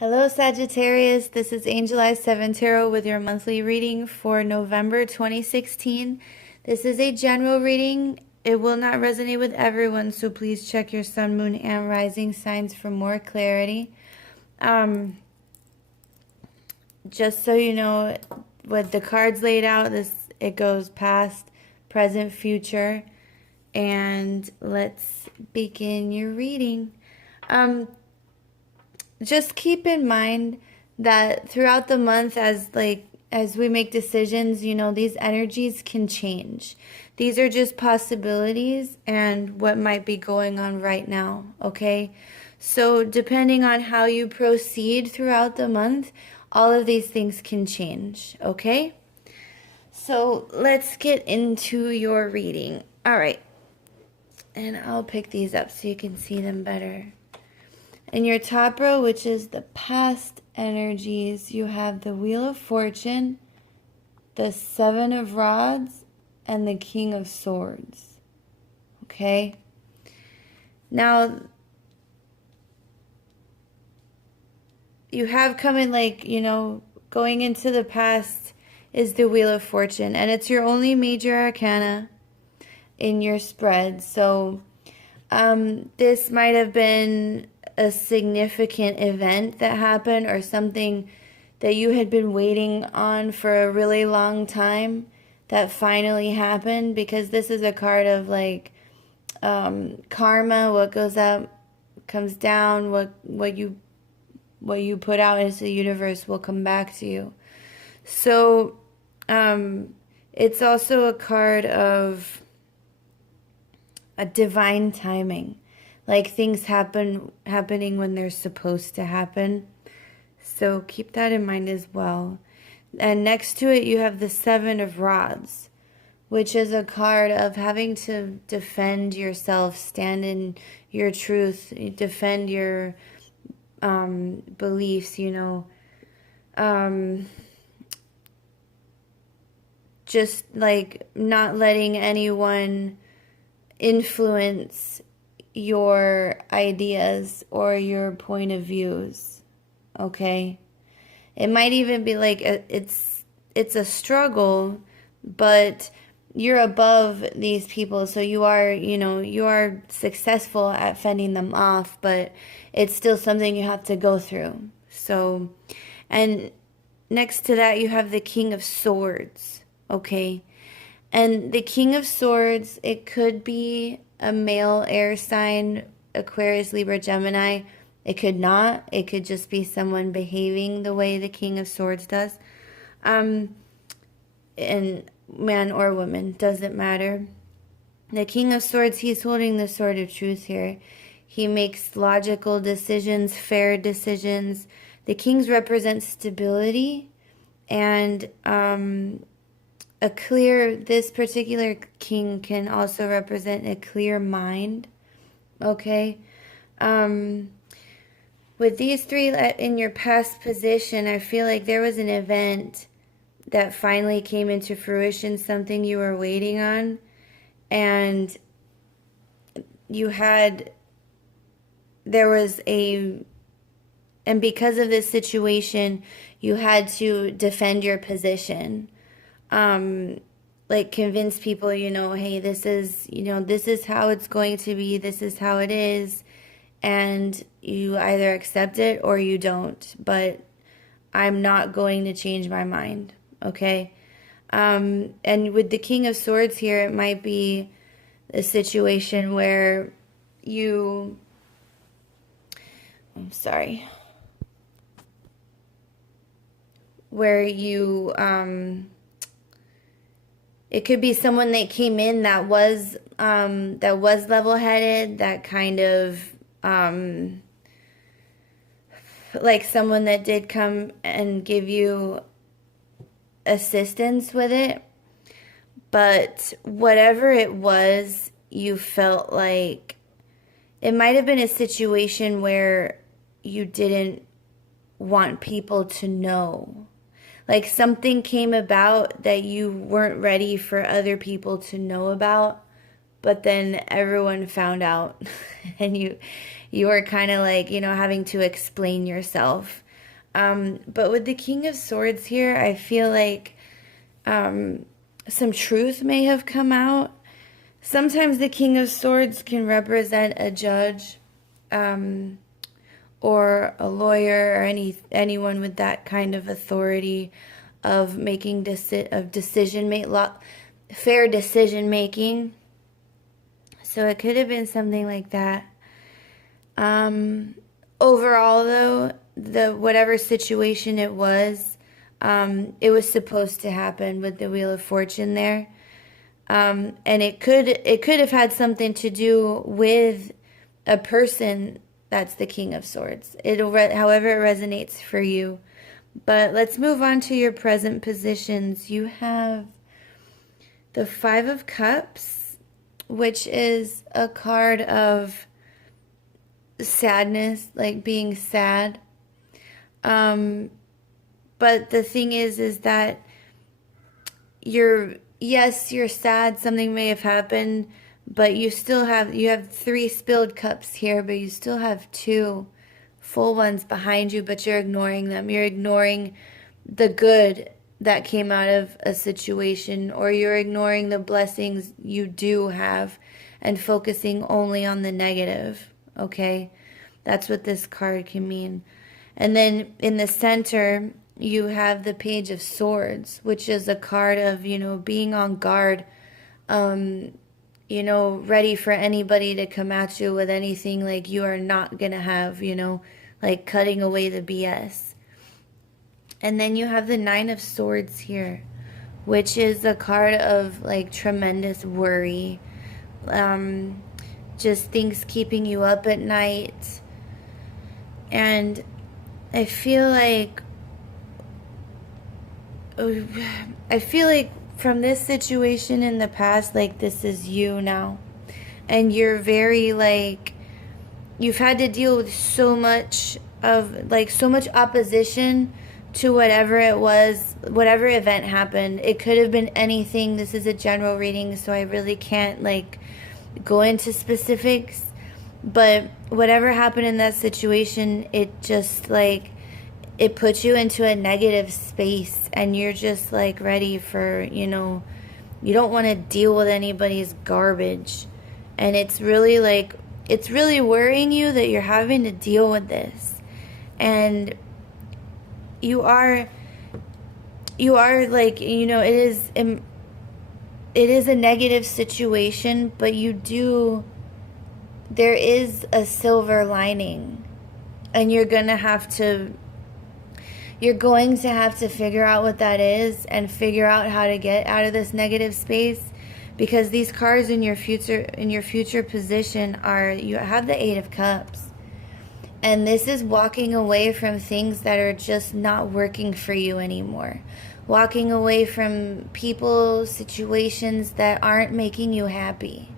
Hello, Sagittarius. This is Angel Eyes 7 Tarot with your monthly reading for November 2016. This is a general reading. It will not resonate with everyone, so please check your sun, moon, and rising signs for more clarity. Just so you know, with the cards laid out, it goes past, present, future, and let's begin your reading. Just keep in mind that throughout the month, as we make decisions, these energies can change. These are just possibilities and what might be going on right now, okay? So depending on how you proceed throughout the month, all of these things can change, okay? So let's get into your reading. All right. And I'll pick these up so you can see them better. In your top row, which is the past energies, you have the Wheel of Fortune, the Seven of Rods, and the King of Swords. Okay? Now, you have coming, going into the past is the Wheel of Fortune, and it's your only major arcana in your spread. So, this might have been a significant event that happened or something that you had been waiting on for a really long time that finally happened, because this is a card of karma. What goes up comes down. What you put out into the universe will come back to you. So it's also a card of a divine timing. Like things happening when they're supposed to happen. So keep that in mind as well. And next to it, you have the Seven of Rods, which is a card of having to defend yourself, stand in your truth, defend your beliefs, just like not letting anyone influence your ideas or your point of views, okay? It might even be like it's a struggle, but you're above these people, so you are successful at fending them off, but it's still something you have to go through. So, and next to that, you have the King of Swords, okay? And the King of Swords, it could be a male air sign, Aquarius, Libra, Gemini. It could not. It could just be someone behaving the way the King of Swords does. And man or woman, doesn't matter. The King of Swords, he's holding the sword of truth here. He makes logical decisions, fair decisions. The Kings represent stability and this particular king can also represent a clear mind, okay? With these three in your past position, I feel like there was an event that finally came into fruition, something you were waiting on, and and because of this situation, you had to defend your position. Convince people, hey, this is how it's going to be, this is how it is, and you either accept it or you don't, but I'm not going to change my mind, okay? And with the King of Swords here, it might be a situation where it could be someone that came in that was level-headed, that kind of like someone that did come and give you assistance with it. But whatever it was, you felt like it might have been a situation where you didn't want people to know. Like something came about that you weren't ready for other people to know about, but then everyone found out and you were kind of like, having to explain yourself. But with the King of Swords here, I feel like some truth may have come out. Sometimes the King of Swords can represent a judge, or a lawyer, or anyone with that kind of authority of making fair decision making. So it could have been something like that. Overall, though, whatever situation it was supposed to happen with the Wheel of Fortune there. And it could have had something to do with a person that's the King of Swords. However it resonates for you. But let's move on to your present positions. You have the Five of Cups, which is a card of sadness, like being sad. But the thing is that you're sad, something may have happened, but you have 3 spilled cups here, but you still have 2 full ones behind you, but you're ignoring them. You're ignoring the good that came out of a situation, or you're ignoring the blessings you do have and focusing only on the negative, okay? That's what this card can mean. And then in the center, you have the Page of Swords, which is a card of, being on guard, ready for anybody to come at you with anything like you are not going to have, like cutting away the BS. And then you have the Nine of Swords here, which is a card of like tremendous worry, just things keeping you up at night. And I feel like from this situation in the past, like this is you now. And you're very like, you've had to deal with so much opposition to whatever it was, whatever event happened. It could have been anything. This is a general reading, so I really can't like go into specifics. But whatever happened in that situation, it just like, it puts you into a negative space, and you're just like ready for, you don't want to deal with anybody's garbage. And it's really worrying you that you're having to deal with this. And you are like, it is a negative situation, but there is a silver lining, and you're going to have to figure out what that is and figure out how to get out of this negative space, because these cards in your future position you have the Eight of Cups. And this is walking away from things that are just not working for you anymore. Walking away from people, situations that aren't making you happy.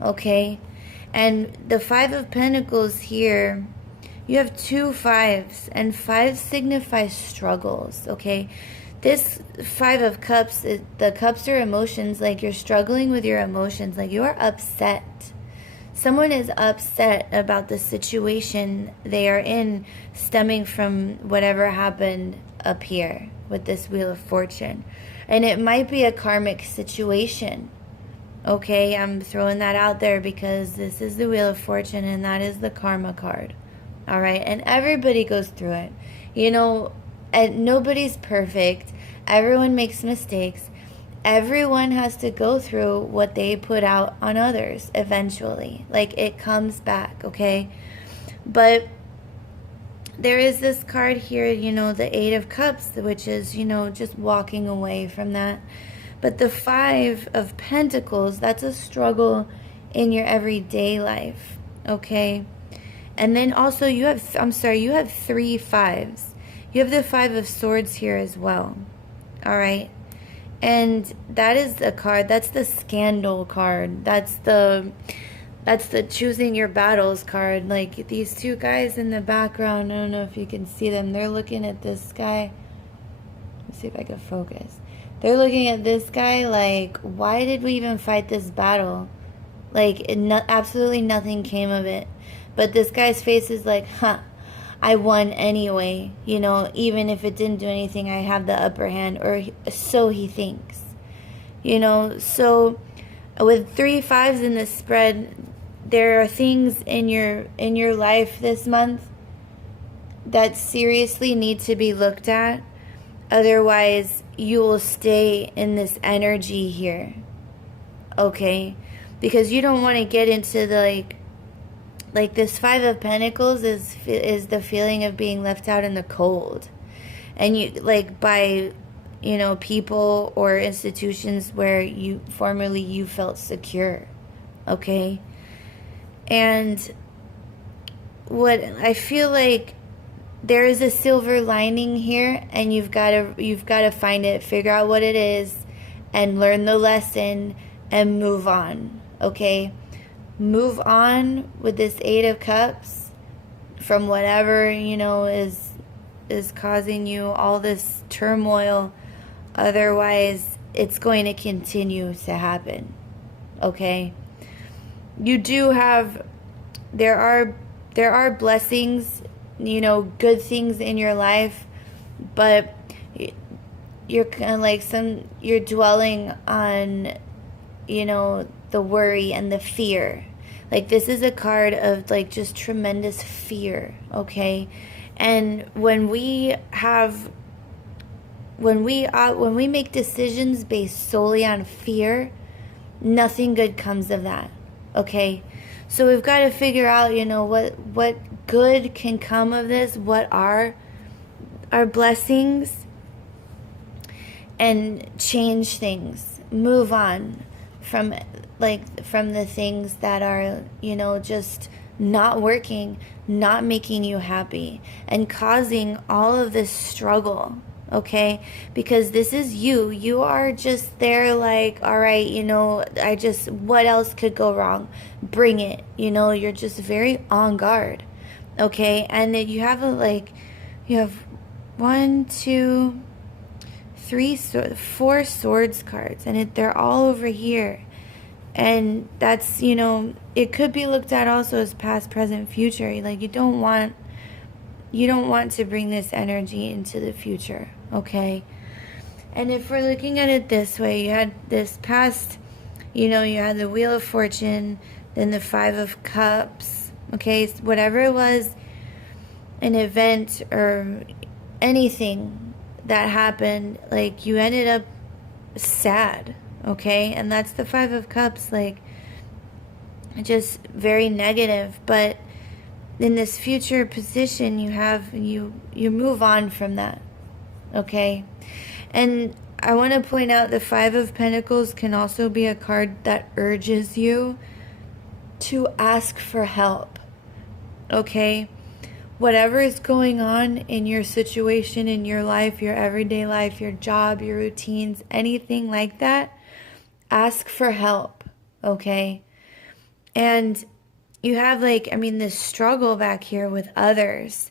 Okay? And the Five of Pentacles here, you have 2 5s, and 5 signifies struggles, okay? This Five of Cups, the cups are emotions, like you're struggling with your emotions, like you are upset. Someone is upset about the situation they are in, stemming from whatever happened up here with this Wheel of Fortune. And it might be a karmic situation. Okay, I'm throwing that out there because this is the Wheel of Fortune, and that is the karma card. All right, and everybody goes through it. And nobody's perfect. Everyone makes mistakes. Everyone has to go through what they put out on others eventually. Like, it comes back, okay? But there is this card here, the Eight of Cups, which is, just walking away from that. But the Five of Pentacles, that's a struggle in your everyday life, okay? And then also you have 3 5s. You have the Five of Swords here as well, all right? And that is the card, that's the scandal card. That's the choosing your battles card. Like, these 2 guys in the background, I don't know if you can see them. They're looking at this guy. Let's see if I can focus. They're looking at this guy like, why did we even fight this battle? Like, absolutely nothing came of it. But this guy's face is like, I won anyway, even if it didn't do anything, I have the upper hand, or so he thinks. So with 3 5s in the spread, there are things in your life this month that seriously need to be looked at. Otherwise, you will stay in this energy here. Okay? Because you don't want to get into the like this 5 of Pentacles is the feeling of being left out in the cold. And by people or institutions where formerly you felt secure. Okay? And what I feel like, there is a silver lining here, and you've got to find it, figure out what it is, and learn the lesson and move on. Okay? Move on with this 8 of Cups from whatever, is causing you all this turmoil. Otherwise, it's going to continue to happen. Okay? You do have, there are blessings, good things in your life, but you're kind of like you're dwelling on, the worry and the fear. Like, this is a card of just tremendous fear. Okay? And when we make decisions based solely on fear, nothing good comes of that. Okay? So we've got to figure out, what good can come of this, what are our blessings, and change things. Move on from the things that are, just not working, not making you happy, and causing all of this struggle. Okay? Because this is you. You are just there all right, what else could go wrong? Bring it. You're just very on guard. Okay? And then you have you have 1, 2, 3, 4 swords cards, and they're all over here. And that's, it could be looked at also as past, present, future. You don't want to bring this energy into the future. Okay? And if we're looking at it this way, you had this past, you had the Wheel of Fortune, then the 5 of Cups. Okay? So whatever it was, an event or anything that happened, you ended up sad. Okay? And that's the 5 of Cups, just very negative. But in this future position, you move on from that. Okay? And I want to point out the 5 of Pentacles can also be a card that urges you to ask for help. Okay? Whatever is going on in your situation, in your life, your everyday life, your job, your routines, anything like that, ask for help. Okay? And you have this struggle back here with others,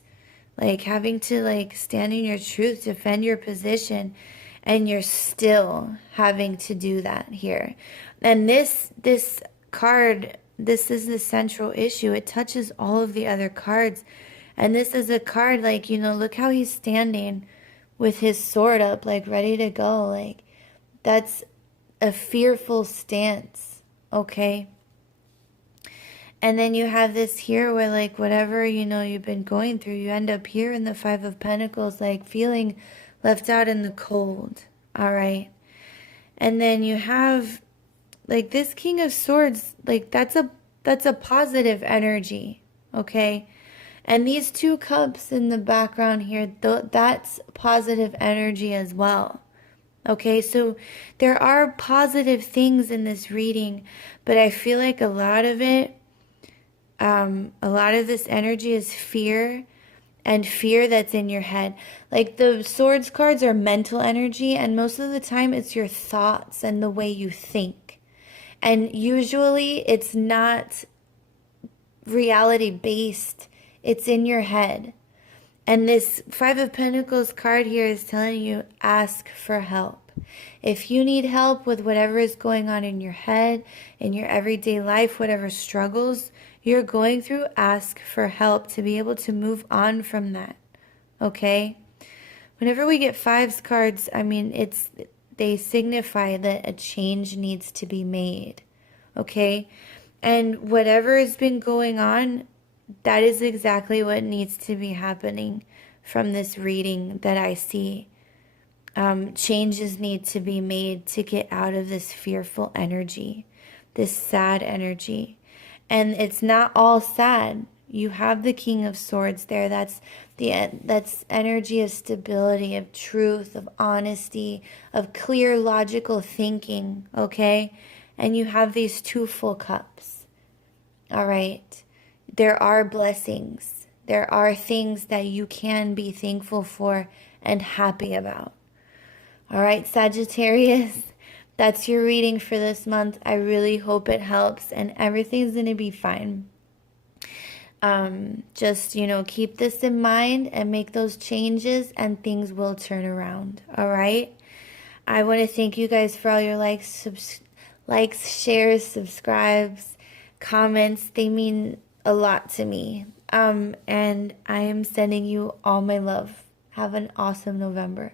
having to stand in your truth, defend your position, and you're still having to do that here. And this card, this is the central issue. It touches all of the other cards. And this is a card look how he's standing with his sword up, ready to go. That's a fearful stance. Okay? And then you have this here where whatever, you've been going through, you end up here in the 5 of Pentacles, feeling left out in the cold. All right. And then you have this King of Swords, that's a positive energy. Okay? And these 2 cups in the background here, that's positive energy as well. Okay, so there are positive things in this reading, but I feel like a lot of this energy is fear, and fear that's in your head. The swords cards are mental energy, and most of the time it's your thoughts and the way you think. And usually it's not reality based. It's in your head. And this 5 of Pentacles card here is telling you, ask for help. If you need help with whatever is going on in your head, in your everyday life, whatever struggles you're going through, ask for help to be able to move on from that. Okay? Whenever we get fives cards, I mean, they signify that a change needs to be made. Okay? And whatever has been going on, that is exactly what needs to be happening from this reading that I see. Changes need to be made to get out of this fearful energy, this sad energy. And it's not all sad. You have the King of Swords there. That's energy of stability, of truth, of honesty, of clear logical thinking, okay? And you have these 2 full cups. All right. There are blessings. There are things that you can be thankful for and happy about. All right, Sagittarius, that's your reading for this month. I really hope it helps and everything's going to be fine. Just, keep this in mind and make those changes and things will turn around. All right. I want to thank you guys for all your likes, shares, subscribes, comments. They mean a lot to me. And I am sending you all my love. Have an awesome November.